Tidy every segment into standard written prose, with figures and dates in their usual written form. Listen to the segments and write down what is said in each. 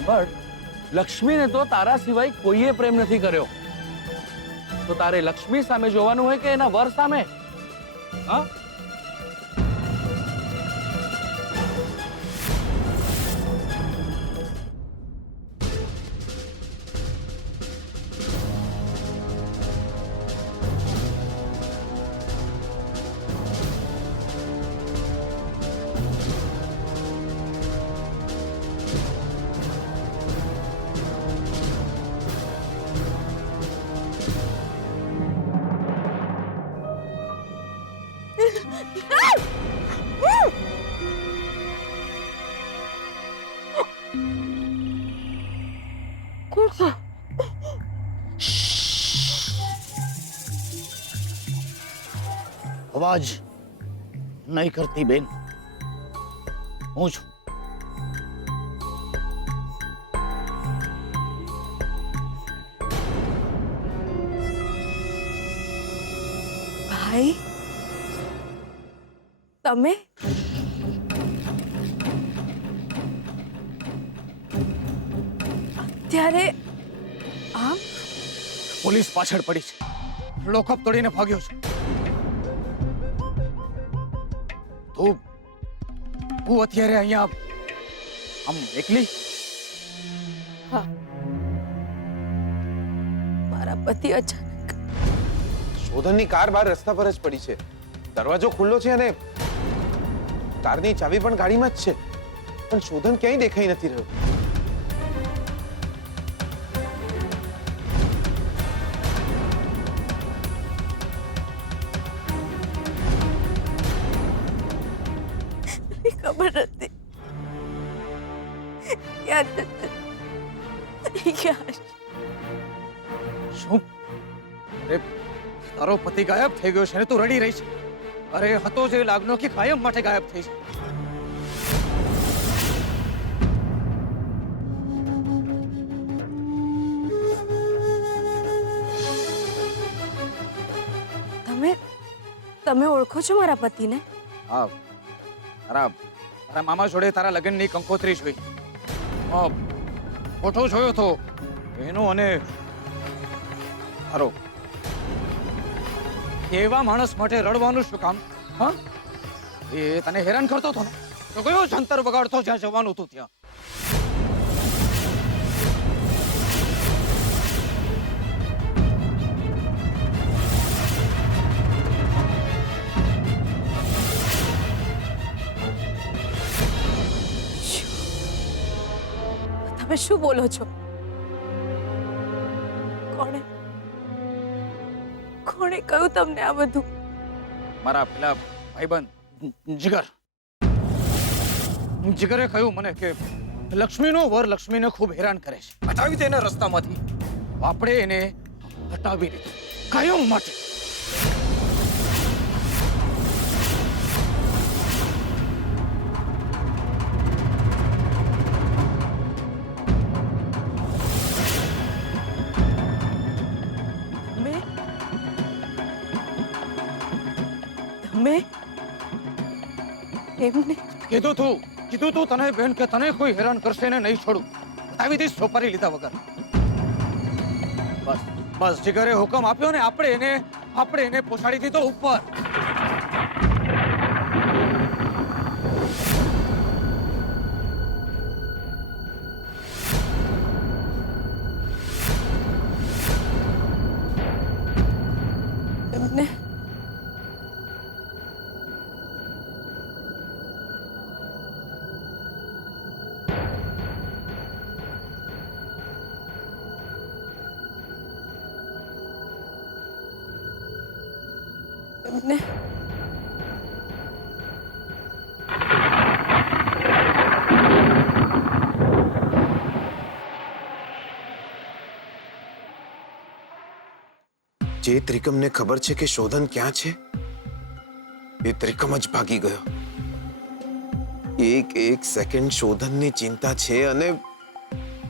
સાંભળ, લક્ષ્મીને તો તારા સિવાય કોઈએ પ્રેમ નથી કર્યો. તો તારે લક્ષ્મી સામે જોવાનું હોય કે એના વર સામે? હા, અવાજ નહીં કરતી બેન, હું છું. ભાઈ, તમે? અત્યારે આમ? પોલીસ પાછળ પડી છે, લોકઅપ તોડીને ભાગ્યો છે. તું અત્યારે અહીંયા આમ એકલી? હા, મારા પતિ અચાનક. શોધનની કાર બહાર રસ્તા પર જ પડી છે. દરવાજો ખુલ્લો છે અને કારની ચાવી પણ ગાડીમાં જ છે, પણ શોધન ક્યાંય દેખાઈ નથી રહ્યો. ખબર નથી ક્યાં શું? અરે તારો પતિ ગાયબ થઈ ગયો છે ને તું રડી રહી છે? અરે હતો જે લાગનો કે કાયમ માટે ગાયબ થઈ છે. તમે ઓળખો છો મારા પતિને? હા, તારા મામા જોડે તારા લગ્નની કંકોત્રી જોઈ, ફોટો જોયો તો એનો અને તારો. એવા માણસ માટે રડવાનું શું કામ? હા, એ તને હેરાન કરતો હતો ને તો કયો જંતર વગાડતો જ્યાં જવાનું હતું ત્યાં. તમે શું બોલો છો? કોણે કહ્યું તમને આ બધું? મારા પેલા ભાઈબંધ જીગરે કહ્યું મને કે લક્ષ્મીનો વર લક્ષ્મીને ખૂબ હેરાન કરે છે, હટાવી દે એના રસ્તામાંથી. આપણે એને હટાવી દીધું કાયમ માટે. તમે એમને કીધું તું તને બેન કે તને કોઈ હેરાન કરશે ને નહીં છોડું. બતાવી દઈશ સોપારી લીધા વગર. બસ જીગરે હુકમ આપ્યો ને આપણે એને પહોંચાડી દીધો ઉપર. એમને એમને જે ત્રિકમને ખબર છે કે શોધન ક્યાં છે, એ ત્રિકમ જ ભાગી ગયો. એક સેકન્ડ શોધનની ચિંતા છે અને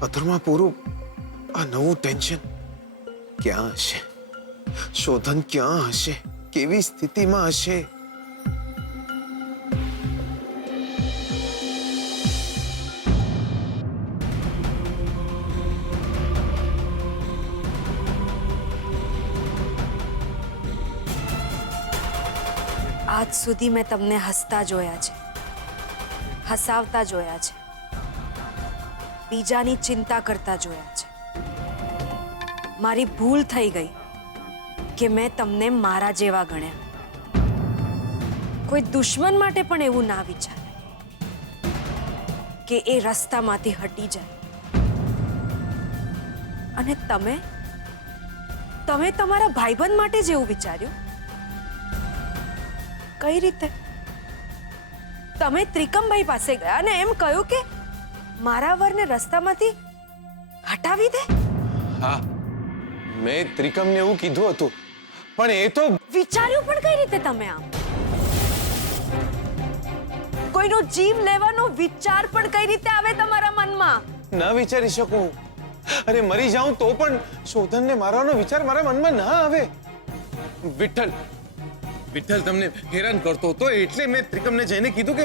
પથરમાં પૂરું આ નવું ટેન્શન. ક્યાં હશે શોધન? ક્યાં હશે? કેવી સ્થિતિમાં હશે? આજ સુધી મેં તમને હસતા જોયા છે, હસાવતા જોયા છે, બીજાની ચિંતા કરતા જોયા છે. મારી ભૂલ થઈ ગઈ કે મેં તમને મારા જેવા ગણ્યા. કોઈ દુશ્મન માટે પણ એવું ના વિચારે કે એ રસ્તામાંથી હટી જાય. અને તમે તમારા ભાઈબંધ માટે જ એવું વિચાર્યું? કઈ રીતે? તમે ત્રિકમભાઈ પાસે ગયા અને એમ કહ્યું કે મારા વરને રસ્તામાંથી હટાવી દે? હા, મેં ત્રિકમને એવું કીધું હતું, પણ એ તો વિચાર્યું પણ કઈ રીતે તમે આમ? કોઈનો જીવ લેવાનો વિચાર પણ કઈ રીતે આવે તમારા મનમાં? ન વિચારી શકું. અરે મરી જાઉં તો પણ શોધનને મારવાનો વિચાર મારા મનમાં ના આવે. વિઠ્ઠલ તમને હેરાન કરતો હતો એટલે મેં ત્રિકમને જઈને કીધું કે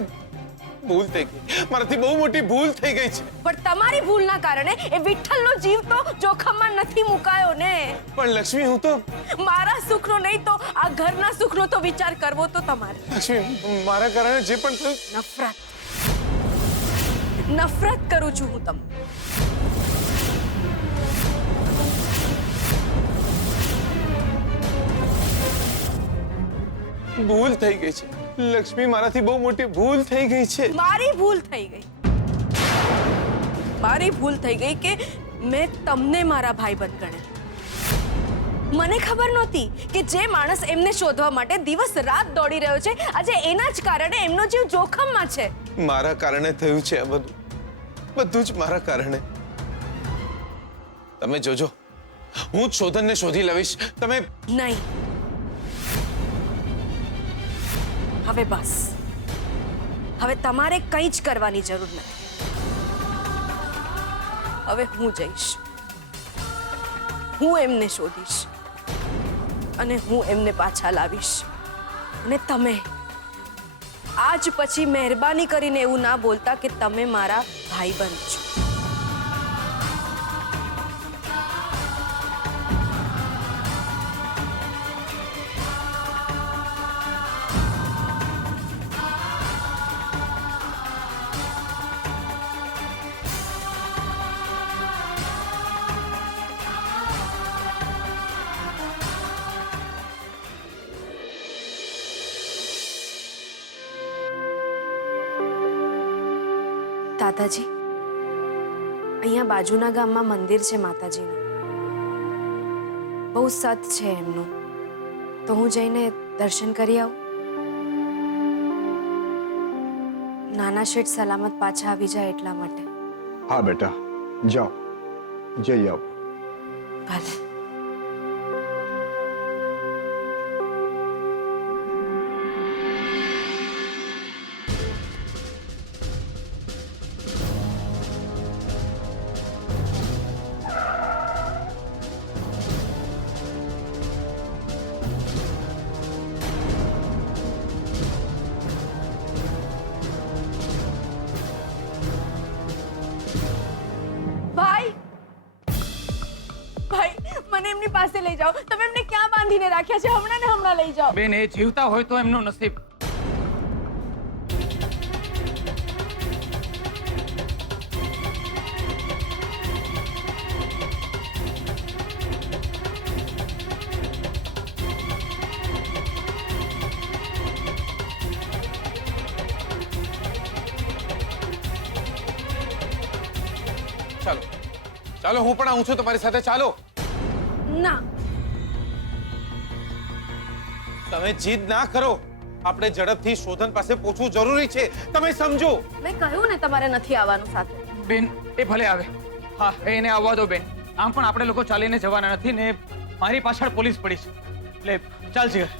ભૂલ થઈ ગઈ, મારાથી બહુ મોટી ભૂલ થઈ ગઈ છે. પણ તમારી ભૂલના કારણે એ વિઠ્ઠલનો જીવ તો જોખમમાં નથી મુકાયો ને. પણ લક્ષ્મી, હું તો મારા સુખનો નહીં તો આ ઘરના સુખનો તો વિચાર કરવો તો તમારે. લક્ષ્મી, મારા કારણે જે પણ થયું, નફરત કરું છું હું તમને. ભૂલ થઈ ગઈ છે લક્ષ્મી, મારાથી બહુ મોટી ભૂલ થઈ ગઈ છે. મારી ભૂલ થઈ ગઈ. મારી ભૂલ થઈ ગઈ કે મેં તમને મારા ભાઈબંધ ગણ્યા. મને ખબર નહોતી કે જે માણસ એમને શોધવા માટે દિવસ રાત દોડી રહ્યો છે, આજે એના જ કારણે એમનો જીવ જોખમમાં છે. મારા કારણે થયું છે આ બધું, બધું જ મારા કારણે. તમે જોજો, હું જ શોધનને શોધી લઈશ. તમે નહીં. હવે બસ, હવે તમારે કંઈ જ કરવાની જરૂર નથી. હવે હું જઈશ, હું એમને શોધીશ અને હું એમને પાછા લાવીશ. અને તમે આજ પછી મહેરબાની કરીને એવું ના બોલતા કે તમે મારા ભાઈબંધ છો. દાદાજી, અહીંયા બાજુના ગામમાં મંદિર છે માતાજીનું. બહુ સત છે એમનું, તો હું જઈને દર્શન કરી આવું. નાના શેઠ સલામત પાછા આવી જાય એટલા માટે. હા બેટા, જાઓ, જઈ આવો. ભલે. મને એમની પાસે લઈ જાઓ. તમે એમને ક્યાં બાંધીને રાખ્યા છે? હમણાં ને હમણાં લઈ જાઓ. બેન, એ જીવતા હોય તો એમનું નસીબ. ચાલો ચાલો, હું પણ આવું છું તમારી સાથે. ચાલો. ના, તમે જીદ ના કરો. આપણે ઝડપથી શોધન પાસે પહોંચવું જરૂરી છે. તમે સમજો. મેં કહ્યું ને તમારે નથી આવવાનું સાથે. બેન, એ ભલે આવે. હા, એને આવવા દો બેન. આમ પણ આપણે લોકો ચાલીને જવાના નથી ને મારી પાછળ પોલીસ પડી છે. એટલે ચાલ જીગર.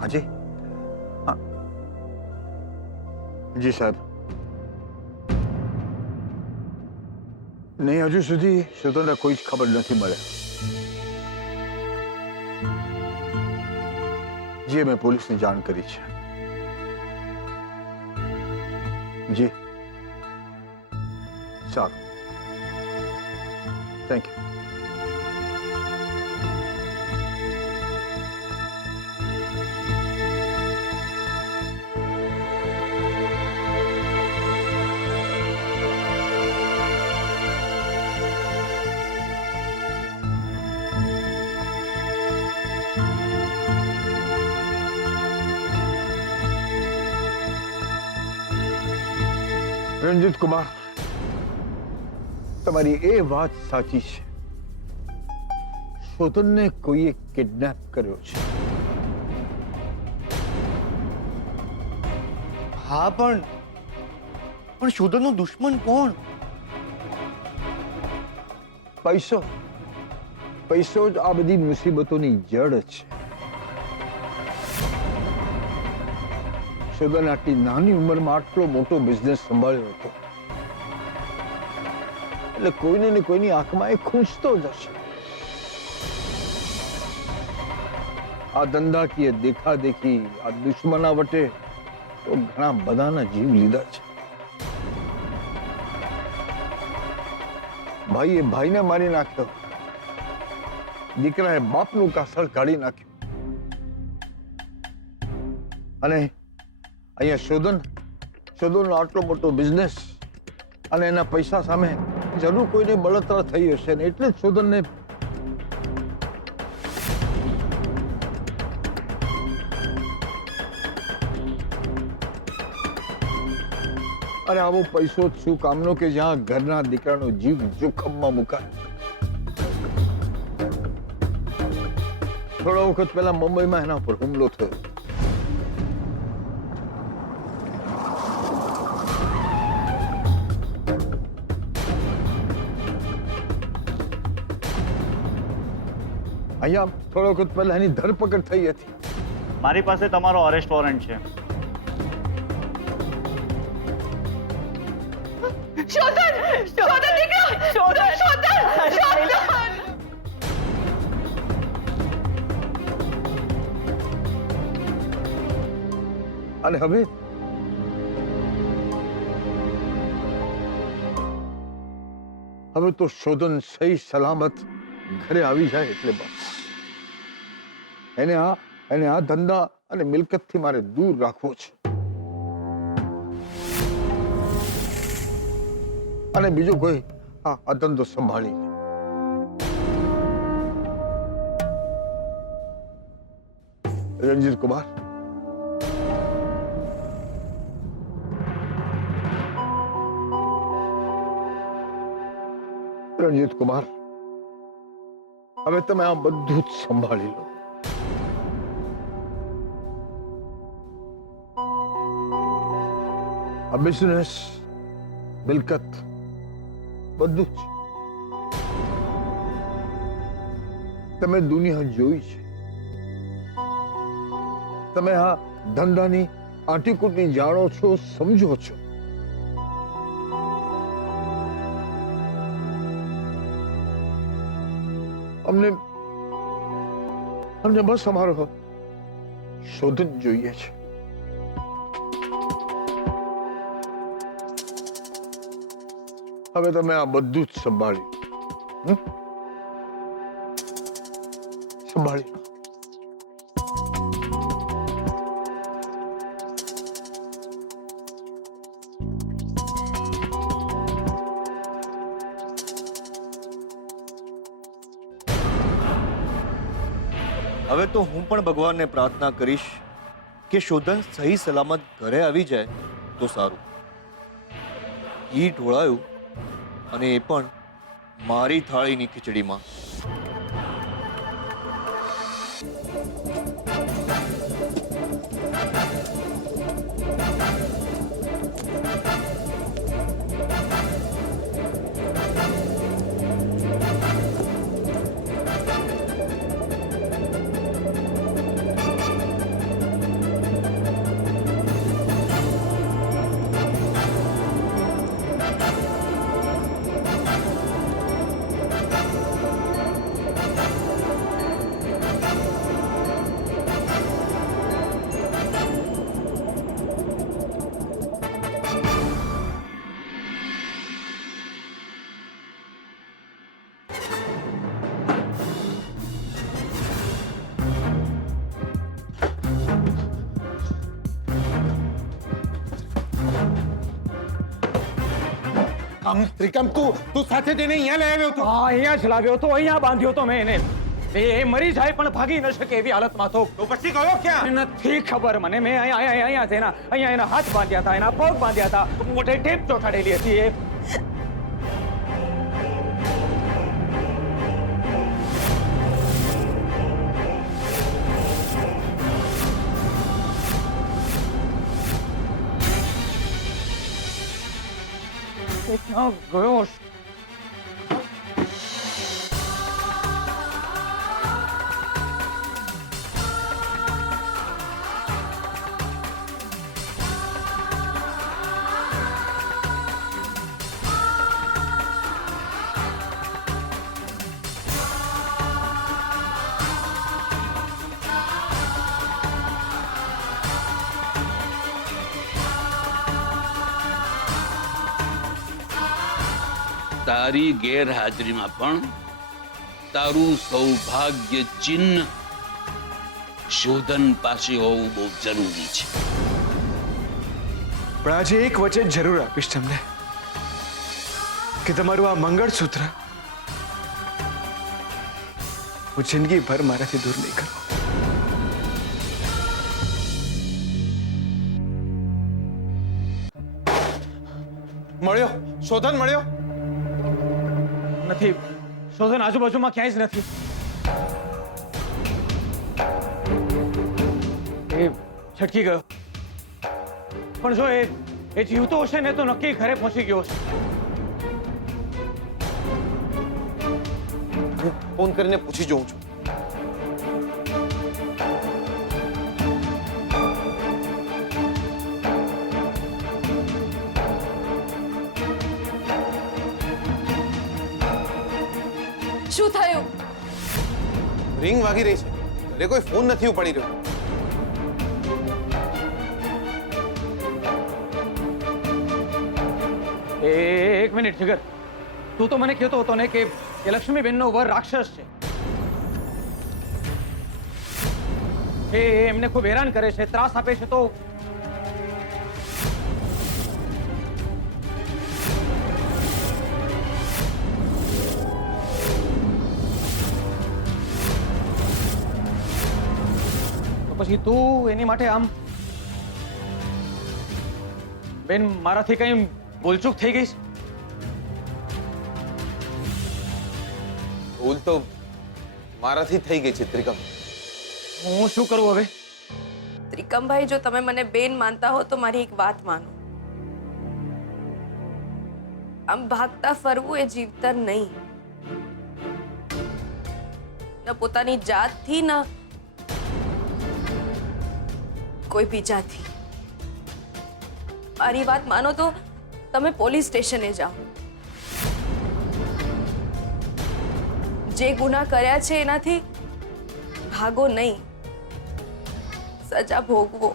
હાજી હા જી સાહેબ નહીં હજુ સુધી શોધનને કોઈ જ ખબર નથી મળ્યા જે મેં પોલીસને જાણ કરી છે જી સારું થેન્ક યુ રંજીત કુમાર તમારી એ વાત સાચી છે શોધનને કોઈએ કિડનેપ કર્યો છે હા પણ શોધનનો દુશ્મન કોણ? પૈસો પૈસો જ આ બધી મુસીબતોની જડ છે શોધન આટલી નાની ઉંમરમાં આટલો મોટો બિઝનેસ સંભાળ્યો હતો એટલે કોઈને ને કોઈની આંખમાં એ ખૂંચતો જ હશે આ ધંધાકીય દેખાદેખી આ દુશ્મના વટે તો ઘણા બધાના જીવ લીધા છે ભાઈએ ભાઈને મારી નાખ્યો દીકરાએ બાપનું કાસળ કાઢી નાખ્યું અને અહીંયા શોધનનો આટલો મોટો બિઝનેસ અને એના પૈસા સામે જરૂર કોઈને બળતરા થઈ હશે ને એટલે જ શોધનને અરે આવો પૈસો જ શું કામનો કે જ્યાં ઘરના દીકરાનો જીવ જોખમમાં મુકાય થોડા વખત પહેલા મુંબઈમાં એના પર હુમલો થયો અહીંયા થોડા વખત પહેલા એની ધરપકડ થઈ હતી મારી પાસે તમારો અરેસ્ટ વોરંટ છે અને હવે તો શોધન સહી સલામત ઘરે આવી જાય એટલે બસ એને આ ધંધા અને મિલકતથી મારે દૂર રાખવો છે અને બીજો કોઈ આ ધંધો સંભાળી લે રંજીત કુમાર રંજીત કુમાર હવે તમે આ બધું જ સંભાળી લો આ બિઝનેસ મિલકત બધું જ તમે દુનિયા જોઈ છે તમે આ ધંધાની આંટીકૂટી જાણો છો સમજો છો અમને બસ અમારો શોધન જોઈએ છે હવે તમે આ બધું જ સંભાળી હવે તો હું પણ ભગવાનને પ્રાર્થના કરીશ કે શોધન સહી સલામત ઘરે આવી જાય તો સારું ઘી ઢોળાયું અને એ પણ મારી થાળીની ખીચડીમાં ત્રિકમ તું સાથે જઈને અહીંયા લઈ આવ્યો તો હા અહીંયા જ લાવ્યો તો, અહીંયા બાંધ્યો તો મેં એને. એ મરી જાય પણ ભાગી ન શકે એવી હાલતમાં તો. તો પછી ગયો ક્યાં? નથી ખબર મને. મેં અહીંયા એના હાથ બાંધ્યા હતા, એના પગ બાંધ્યા હતા, મોઢે ટેપ ચોંટાડેલી હતી. એ ક્યાં ગયો? તારી ગેરહાજરીમાં પણ તારું સૌભાગ્ય ચિહ્ન શોધન પાસે હોવું બહુ જરૂરી છે. પણ આજે એક વચન જરૂર આપીશ તમને કે તમારું આ મંગળસૂત્ર હું જિંદગીભર મારાથી દૂર નહીં કરું. મળ્યો? શોધન મળ્યો? નથી. શોધન આજુબાજુમાં ક્યાંય જ નથી. એ છટકી ગયો. પણ જો એ જીવતો હશે ને તો નક્કી ઘરે પહોંચી ગયો હશે. હું ફોન કરીને પૂછી જોઉં છું. શું થયું? રિંગ વાગી રહી છે. ઘરે કોઈ ફોન નથી ઉપાડી રહ્યો. એક મિનિટ જીગર, તું તો મને કહેતો હતો ને કે એ લક્ષ્મીબેનનો વર રાક્ષસ છે. એ એમને ખૂબ હેરાન કરે છે, ત્રાસ આપે છે. તો પછી તું એની માટે આમ બેન મારાથી કઈ ભૂલચૂક થઈ ગઈ? ભૂલ તો મારાથી થઈ ગઈ છે ત્રિકમ. હું શું કરું હવે? ત્રિકમભાઈ, જો તમે મને બેન માનતા હો તો મારી એક વાત માનો. આમ ભાગતા ફરવું એ જીવતર નહીં. ન પોતાની જાતથી ન કોઈ બીજાથી. મારી વાત માનો તો તમે પોલીસ સ્ટેશને જાઓ. જે ગુના કર્યા છે એનાથી ભાગો નહીં, સજા ભોગવો.